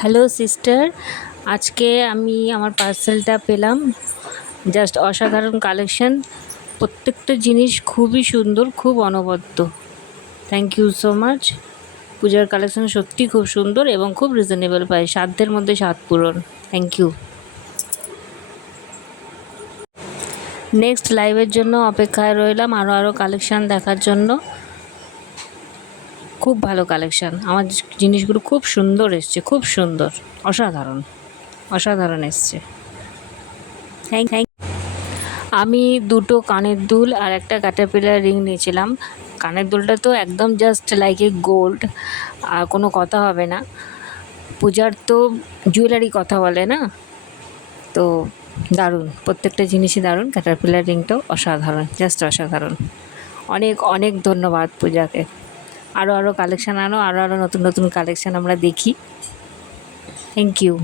Hello sister, আজকে আমি আমার পার্সেলটা পেলাম। জাস্ট অসাধারণ কালেকশন, প্রত্যেকটা জিনিস খুবই সুন্দর, খুব অনবদ্য। Thank you so much. পূজার কালেকশন সত্যি খুব সুন্দর এবং খুব রিজনেবল প্রাইস, সাধ্যের মধ্যে স্বাদ পূরণ। Thank you. নেক্সট লাইভের জন্য অপেক্ষায় রইলাম, আরও কালেকশান দেখার জন্য। খুব ভালো কালেকশান, আমার জিনিসগুলো খুব সুন্দর এসছে, খুব সুন্দর, অসাধারণ অসাধারণ এসছে। থ্যাংক। আমি দুটো কানের দুল আর একটা ক্যাটারপিলার রিং নিয়েছিলাম। কানের দুলটা তো একদম জাস্ট লাইক এ গোল্ড, আর কোনো কথা হবে না। পূজার তো জুয়েলারি কথা বলে না, তো দারুণ, প্রত্যেকটা জিনিসই দারুণ। ক্যাটারপিলার রিংটাও অসাধারণ, জাস্ট অসাধারণ। অনেক অনেক ধন্যবাদ পূজাকে। আরও কালেকশান আরও নতুন নতুন কালেকশান আমরা দেখি। Thank you.